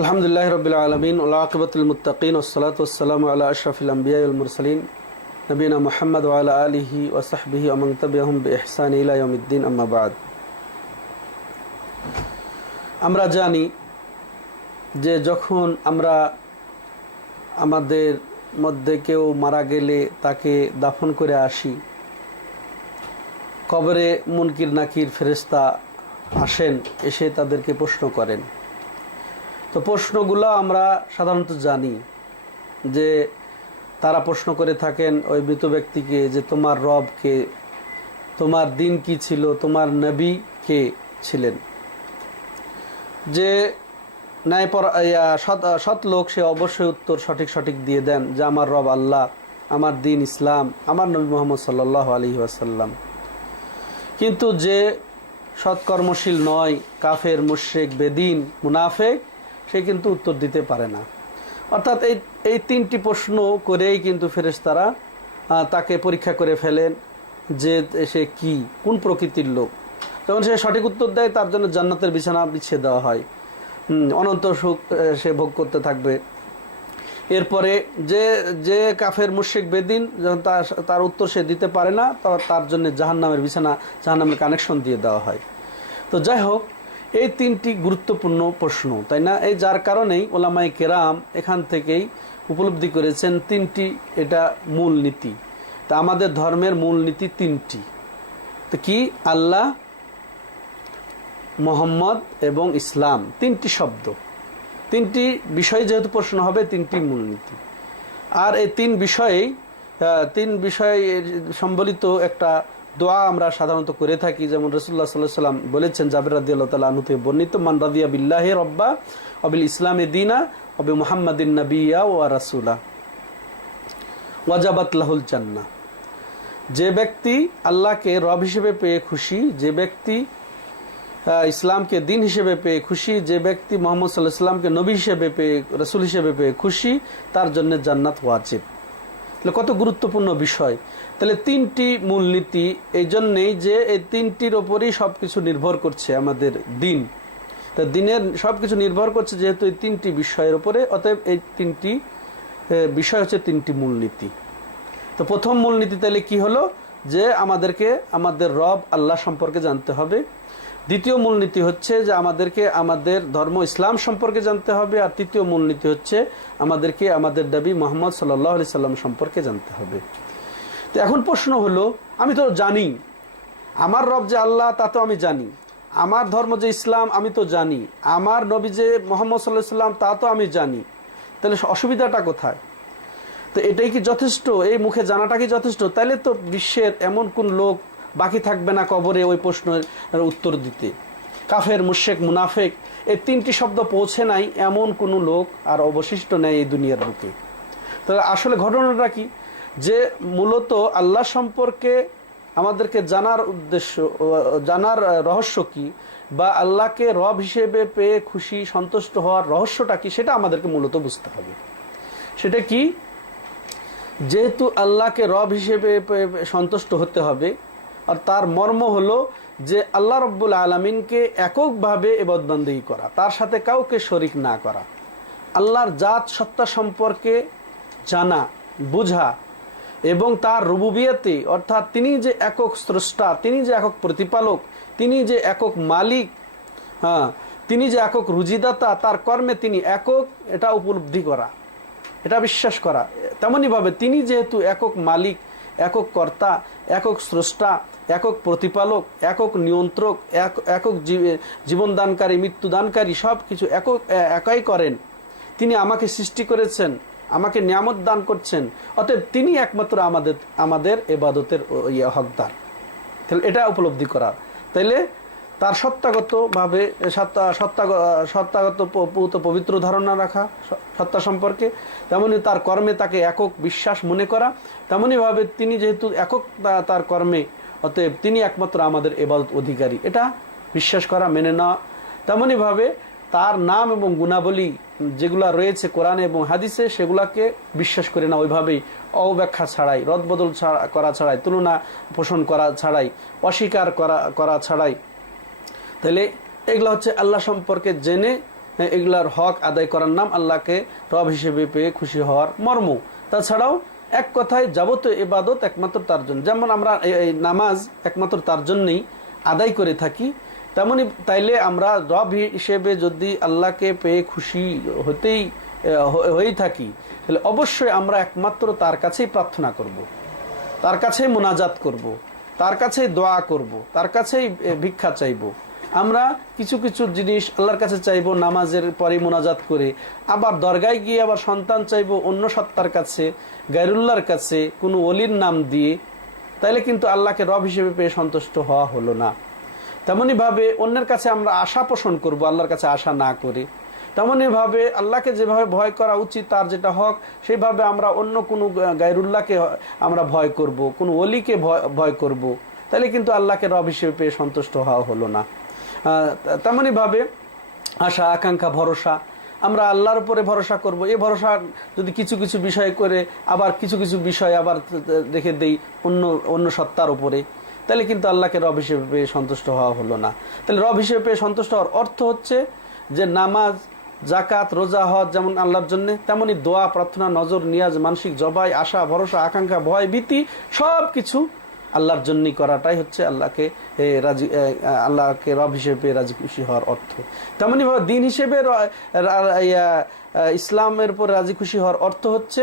আলহামদুলিল্লাহি রাব্বিল আলামিন ওয়া আকিবাতুল মুত্তাকিন ওয়াসসালাতু ওয়াসসালামু আলা আশরাফিল আমবিয়া ওয়াল মুরসালিন নবিনা মুহাম্মদ ওয়া আলা আলিহি ওয়া সাহবিহি ওয়া মান তাবিআহুম বিইহসান ইলা ইয়াউমিদ্দিন আম্মা বা'দ। আমরা জানি যে যখন আমরা আমাদের মধ্যে কেউ মারা গেলে তাকে দাফন করে আসি, কবরে মুনকির নাকির ফেরেশতা আসেন, এসে তাদেরকে প্রশ্ন করেন। তো প্রশ্নগুলো আমরা সাধারণত জানি যে তারা প্রশ্ন করে থাকেন ওই মৃত ব্যক্তিকে যে তোমার রব কে, তোমার দিন কি ছিল, তোমার নবী কে ছিলেন। যে সৎ লোক সে অবশ্যই উত্তর সঠিক দিয়ে দেন যে আমার রব আল্লাহ, আমার দিন ইসলাম, আমার নবী মুহাম্মদ সাল্লাল্লাহু আলাইহি ওয়াসাল্লাম। কিন্তু যে সৎকর্মশীল নয়, কাফের, মুশরিক, বেদিন, মুনাফেক, সে কিন্তু উত্তর দিতে পারে না। অর্থাৎ এই তিনটি প্রশ্ন করেই কিন্তু ফেরেশতারা তাকে পরীক্ষা করে ফেলেন যে সে কি, কোন প্রকৃতির লোক। যখন সে সঠিক উত্তর দেয় তার জন্য জান্নাতের বিছানা বিছিয়ে দেওয়া হয়, অনন্ত সুখ সে ভোগ করতে থাকবে। এরপরে যে কাফের, মুশরিক, বেদিন, যখন তার উত্তর সে দিতে পারে না, তার জন্য জাহান্নামের বিছানা, জাহান্নামের কানেকশন দিয়ে দেওয়া হয়। তো যাই হোক, এই তিনটি গুরুত্বপূর্ণ প্রশ্ন, তাই না? এই যার কারণেই ওলামায়ে কেরাম এখান থেকেই উপলব্ধি করেছেন তিনটি এটা মূল নীতি। তা আমাদের ধর্মের মূল নীতি তিনটি। তো কি? আল্লাহ, মোহাম্মদ এবং ইসলাম, তিনটি শব্দ, তিনটি বিষয় যেহেতু প্রশ্ন হবে, তিনটি মূলনীতি। আর এই তিন বিষয়ে সম্বলিত একটা দোয়া আমরা সাধারণত করে থাকি। যেমন রাসূলুল্লাহ সাল্লাল্লাহু আলাইহি ওয়াসাল্লাম বলেছেন, জাবির রাদিয়াল্লাহু তাআলা আনহু থেকে বর্ণিত, মান রাদিয়া বিল্লাহি রাব্বা ওয়া বিল ইসলামি দীনা ওয়া বি মুহাম্মাদিন নাবিয়্যা ওয়া রাসূলা ওয়াজাবাত লাহুল জান্নাহ। যে ব্যক্তি আল্লাহকে রব হিসেবে পেয়ে খুশি, যে ব্যক্তি ইসলামকে দিন হিসেবে পেয়ে খুশি, যে ব্যক্তি মুহাম্মদ সাল্লাল্লাহু আলাইহি ওয়াসাল্লামকে নবী হিসেবে পেয়ে, রাসূল হিসেবে পেয়ে খুশি, তার জন্য জান্নাত ওয়াজিব। তাহলে কত গুরুত্বপূর্ণ বিষয়। তাহলে তিনটি মূলনীতি, এই জন্যেই যে এই তিনটির ওপরই সব কিছু নির্ভর করছে আমাদের দিন। তা দিনের সব কিছু নির্ভর করছে যেহেতু এই তিনটি বিষয়ের ওপরে, অতএব এই তিনটি বিষয় হচ্ছে তিনটি মূলনীতি। তো প্রথম মূলনীতি তাহলে কি হলো? যে আমাদেরকে আমাদের রব আল্লাহ সম্পর্কে জানতে হবে। দ্বিতীয় মূলনীতি হচ্ছে যে আমাদেরকে আমাদের ধর্ম ইসলাম সম্পর্কে জানতে হবে। আর তৃতীয় মূলনীতি হচ্ছে আমাদেরকে আমাদের নবী মুহাম্মদ সাল্লাল্লাহু আলাইহি সাল্লাম সম্পর্কে জানতে হবে। তো এখন প্রশ্ন হলো, আমি তো জানি আমার রব যে আল্লাহ, তা তো আমি জানি, আমার ধর্ম যে ইসলাম আমি তো জানি, আমার নবী যে মুহাম্মদ সাল্লাল্লাহু আলাইহি সাল্লাম তা তো আমি জানি, তাহলে অসুবিধাটা কোথায়? তো এটাই কি যথেষ্ট? এই মুখে জানাটা কি যথেষ্ট? তাহলে তো বিশ্বের এমন কোন লোক বাকি থাকবে না কবরে ওই প্রশ্নের উত্তর দিতে। কাফের, মুশরিক, মুনাফেক, এই তিনটি শব্দ পৌঁছে নাই এমন কোনো লোক আর অবশিষ্ট নেই এই দুনিয়ার বুকে। তাহলে আসলে ঘটনাটা কি? যে মূলত আল্লাহ সম্পর্কে আমাদেরকে জানার উদ্দেশ্য, জানার রহস্য কি, বা আল্লাহকে রব হিসেবে পেয়ে খুশি, সন্তুষ্ট হওয়ার রহস্যটা কি, সেটা আমাদেরকে মূলত বুঝতে হবে। সেটা কি? যেহেতু আল্লাহকে রব হিসেবে সন্তুষ্ট হতে হবে, আর তার মর্ম হলো যে আল্লাহ রব্বুল আলামিনকে এককভাবে ইবাদত বন্দেগী করা, তার সাথে কাউকে শরিক না করা, আল্লাহর জাত সত্তা সম্পর্কে জানা, বুঝা, এবং তার রুবুবিয়তে, অর্থাৎ তিনি যে একক স্রষ্টা, তিনি যে একক প্রতিপালক, তিনি যে একক মালিক, তিনি যে একক রুজিদাতা, তার কর্মে তিনি একক, এটা উপলব্ধি করা, এটা বিশ্বাস করা। তেমনইভাবে তিনি যেহেতু একক মালিক, একক কর্তা, একক স্রষ্টা, একক প্রতিপালক, একক নিয়ন্ত্রক, একক জীবনদানকারী, মৃত্যুদানকারী, সব কিছু একাই করেন। তিনি আমাকে সৃষ্টি করেছেন, আমাকে নিয়ামত দান করছেন, অতএব তিনি একমাত্র আমাদের ইবাদতের হকদার। তাহলে এটা উপলব্ধি করা, তাইলে তার সত্তাগতভাবে সত্তাগত পবিত্র ধারণা রাখা সত্তা সম্পর্কে, তেমনি তার কর্মে তাকে একক বিশ্বাস মনে করা, তেমনিভাবে তিনি যেহেতু একক তার কর্মে, অতএব তিনি একমাত্র আমাদের ইবাদত অধিকারী, এটা বিশ্বাস করা, মেনে নেওয়া। তেমনিভাবে তার নাম এবং গুণাবলী যেগুলো রয়েছে কোরআনে এবং হাদিসে, সেগুলাকে বিশ্বাস করে না ওইভাবেই, অব্যাখ্যা ছাড়াই, রদবদল করা ছাড়াই, তুলনা পোষণ করা ছাড়াই, অস্বীকার করা ছাড়াই। তাহলে এগুলো হচ্ছে আল্লাহ সম্পর্কে জেনে এগুলার হক আদায় করার নাম আল্লাহকে রব হিসেবে পেয়ে খুশি হওয়ার মর্ম। তাছাড়াও এক কথায় যাবতীয় ইবাদত একমাত্র তার জন্য, যেমন আমরা এই নামাজ একমাত্র তার জন্যই আদায় করে থাকি, তেমনি তাইলে আমরা রব হিসেবে যদি আল্লাহকে পেয়ে খুশি হয়েই থাকি, তাহলে অবশ্যই আমরা একমাত্র তার কাছেই প্রার্থনা করব, তার কাছেই মোনাজাত করব, তার কাছেই দোয়া করব, তার কাছেই ভিক্ষা চাইব। আমরা কিছু কিছু জিনিস আল্লাহর কাছে চাইবো নামাজের পরে মোনাজাত করে, আবার দরগায় গিয়ে আবার সন্তান চাইবো অন্য সত্তার কাছে, গায়রুল্লাহর কাছে, কোনো ওলির নাম দিয়ে, তাইলে কিন্তু আল্লাহকে রব হিসেবে পেয়ে সন্তুষ্ট হওয়া হলো না। তেমনিভাবে অন্যের কাছে আমরা আশা পোষণ করব আল্লাহর কাছে আশা না করে। তেমনিভাবে আল্লাহকে যেভাবে ভয় করা উচিত তার যেটা হক, সেইভাবে আমরা অন্য কোনো গায়রুল্লাহকে আমরা ভয় করব, কোনো ওলিকে ভয় করব, তাহলে কিন্তু আল্লাহকে রব হিসেবে পেয়ে সন্তুষ্ট হওয়া হলো না। তেমনিভাবে আশা আকাঙ্ক্ষা ভরসা, আমরা আল্লাহর উপরে ভরসা করব, এই ভরসা যদি কিছু কিছু বিষয় করে আবার কিছু কিছু বিষয় আবার রেখে দেই অন্য সত্তার উপরে, তাহলে কিন্তু আল্লাহকে রব হিসেবে পেয়ে সন্তুষ্ট হওয়া হলো না। তাহলে রব হিসেবে পেয়ে সন্তুষ্ট হওয়ার অর্থ হচ্ছে যে নামাজ, জাকাত, রোজা, হজ যেমন আল্লাহর জন্য, তেমনি দোয়া, প্রার্থনা, নজর, নিয়াজ, মানসিক জবাই, আশা, ভরসা, আকাঙ্ক্ষা, ভয়, ভীতি সব কিছু আল্লাহর জন্যই করাটাই হচ্ছে আল্লাহকে রব হিসেবে রাজি খুশি হওয়ার অর্থ। তেমনিভাবে দিন হিসেবে ইসলামের উপর রাজি খুশি হওয়ার অর্থ হচ্ছে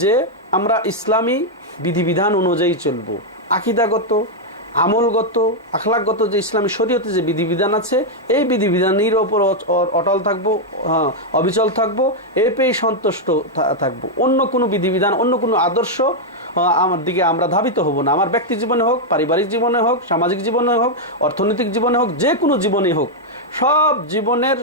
যে আমরা ইসলামী বিধিবিধান অনুযায়ী চলবো, আকীদাগত, আমলগত, আখলাকগত যে ইসলামী শরীয়তে যে বিধিবিধান আছে, এই বিধিবিধানের ওপর অটল থাকবো, অবিচল থাকবো, এ পেয়ে সন্তুষ্ট থাকবো। অন্য কোনো বিধিবিধান, অন্য কোনো আদর্শ আমার দিকে আমরা ধাবিত হব না। আমার ব্যক্তি জীবনে হোক, পারিবারিক জীবনে হোক, সামাজিক জীবনে হোক, অর্থনৈতিক জীবনে হোক, যে কোনো জীবনে হোক, সব জীবনের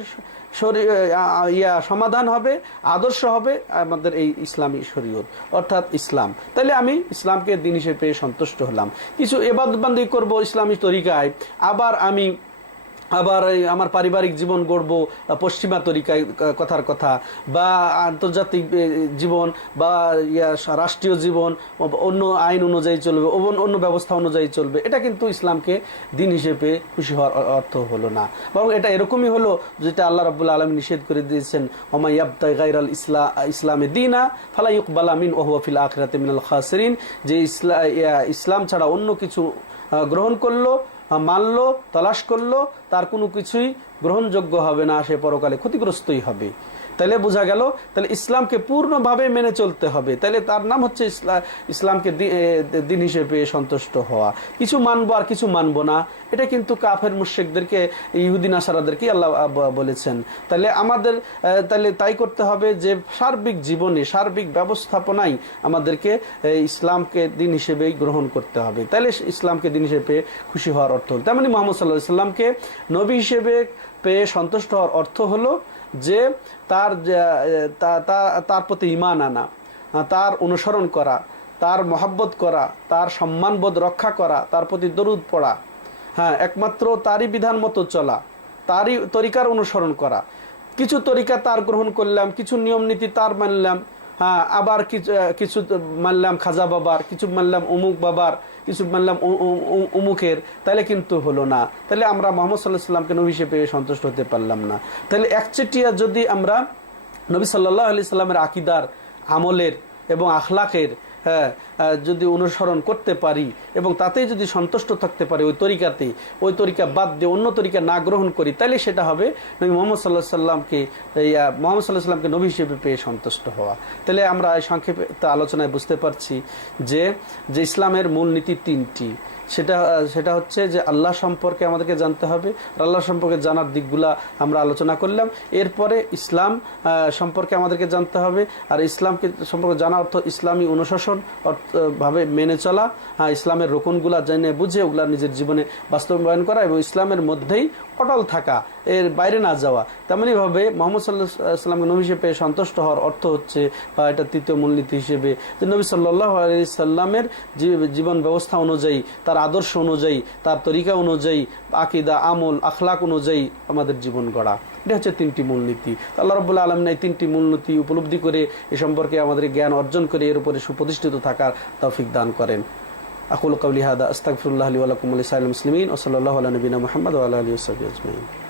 সমাধান হবে, আদর্শ হবে আমাদের এই ইসলামী শরীয়ত অর্থাৎ ইসলাম। তাহলে আমি ইসলামকে দিন হিসেবে পেয়ে সন্তুষ্ট হলাম। কিছু ইবাদত বান্দি করবো ইসলামী তরিকায়, আবার আমার পারিবারিক জীবন গড়বো পশ্চিমা তরিকায়, কথার কথা, বা আন্তর্জাতিক জীবন বা রাষ্ট্রীয় জীবন অন্য আইন অনুযায়ী চলবে, অন্য ব্যবস্থা অনুযায়ী চলবে। এটা কিন্তু ইসলামকে দিন হিসেবে খুশি হওয়ার অর্থ হলো না, বরং এটা এরকমই হলো যেটা আল্লাহ রাব্বুল আলামিন নিষেধ করে দিয়েছেন, ওমা ইয়াবতাগি গায়রাল ইসলামে দীনা ফালা ইউকবালা মিনহু ওয়া হুয়া ফিল আখিরাতি মিনাল খাসিরিন। যে ইসলাম ছাড়া অন্য কিছু গ্রহণ করলো, মানলো, তালাশ করলো, তার কোনো কিছুই গ্রহণযোগ্য হবে না, সে পরকালে ক্ষতিগ্রস্তই হবে। তাহলে বোঝা গেল, তাহলে ইসলামকে পূর্ণভাবে মেনে চলতে হবে। তাহলে তার নাম হচ্ছে ইসলামকে দিন হিসেবে সন্তুষ্ট হওয়া। কিছু মানবো আর কিছু মানবো না, এটা কিন্তু কাফের মুশরিকদেরকে, ইহুদি নাসারাদেরকে আল্লাহ বলেছেন। তাহলে আমাদের তাই করতে হবে যে সার্বিক জীবনে, সার্বিক ব্যবস্থাপনায় আমাদেরকে ইসলামকে দিন হিসেবেই গ্রহণ করতে হবে। তাহলে ইসলামকে দিন হিসেবে খুশি হওয়ার অর্থ হল, তেমনি মুহাম্মদ সাল্লাল্লাহু আলাইহি সাল্লামকে নবী হিসেবে পেয়ে সন্তুষ্ট হওয়ার অর্থ হলো যে তার প্রতি ঈমান আনা, তার অনুসরণ করা, তার মহব্বত করা, তার সম্মানবোধ রক্ষা করা, তার প্রতি দরুদ পড়া, হ্যাঁ, একমাত্র তারই বিধান মতো চলা, তারই তরিকার অনুসরণ করা। কিছু তরিকা তার গ্রহণ করলাম, কিছু নিয়ম নীতি তার মানলাম, হ্যাঁ, আবার কিছু মানলাম খাজা বাবার, কিছু মানলাম অমুক বাবার, কিছু মানলাম অমুকের, তাহলে কিন্তু হলো না। তাহলে আমরা মুহাম্মদ সাল্লাল্লাহু আলাইহি সাল্লামকে নবী হিসেবে সন্তুষ্ট হতে পারলাম না। তাহলে একচেটিয়া যদি আমরা নবী সাল্লাল্লাহু আলাইহি সাল্লামের আকীদার, আমলের এবং আখলাকের যদি অনুসরণ করতে পারি এবং তাতেই যদি সন্তুষ্ট থাকতে পারি, ওই তরিকা বাদ দিয়ে অন্য তরিকা না গ্রহণ করি, তাহলে সেটা হবে নবী মুহাম্মদ সাল্লাল্লাহু আলাইহি সাল্লামকে নবী হিসেবে পেয়ে সন্তুষ্ট হওয়া। তাহলে আমরা এই সংক্ষেপে আলোচনায় বুঝতে পারছি যে ইসলামের মূল নীতি তিনটি। সেটা হচ্ছে যে আল্লাহ সম্পর্কে আমাদেরকে জানতে হবে, আল্লাহ সম্পর্কে জানার দিকগুলা আমরা আলোচনা করলাম। এরপরে ইসলাম সম্পর্কে আমাদেরকে জানতে হবে, আর ইসলামকে সম্পর্কে জানা অর্থ ইসলামী অনুশাসন ভাবে মেনে চলা, ইসলামের রোকনগুলা জেনে বুঝে ওগুলা নিজের জীবনে বাস্তবায়ন করা এবং ইসলামের মধ্যেই অটল থাকা, এর বাইরে না যাওয়া। তেমনিভাবে মুহাম্মদ সাল্লাল্লাহু আলাইহি সাল্লামকে নবী হিসেবে সন্তুষ্ট হওয়ার অর্থ হচ্ছে, বা এটা তৃতীয় মূলনীতি হিসেবে, যে নবী সাল্লাল্লাহু আলাইহি সাল্লামের জীবন ব্যবস্থা অনুযায়ী, তার আদর্শ অনুযায়ী, তার তরিকা অনুযায়ী, আকীদা, আমল, আখলাক অনুযায়ী আমাদের জীবন গড়া। এটা হচ্ছে তিনটি মূলনীতি। আল্লাহ রাব্বুল আলামিন এই তিনটি মূলনীতি উপলব্ধি করে এ সম্পর্কে আমাদের জ্ঞান অর্জন করে এর উপরে সুপ্রতিষ্ঠিত থাকার তৌফিক দান করেন। আকুলু কাওলি হাদা আস্তাগফিরুল্লাহ লি ওয়া লাকুম ওয়া লিসাইরিল মুসলিমিন ওয়া সাল্লাল্লাহু আলা নবিয়িনা মুহাম্মদ ওয়া আলা আলিহি ওয়া সাহবিহি আজমাইন।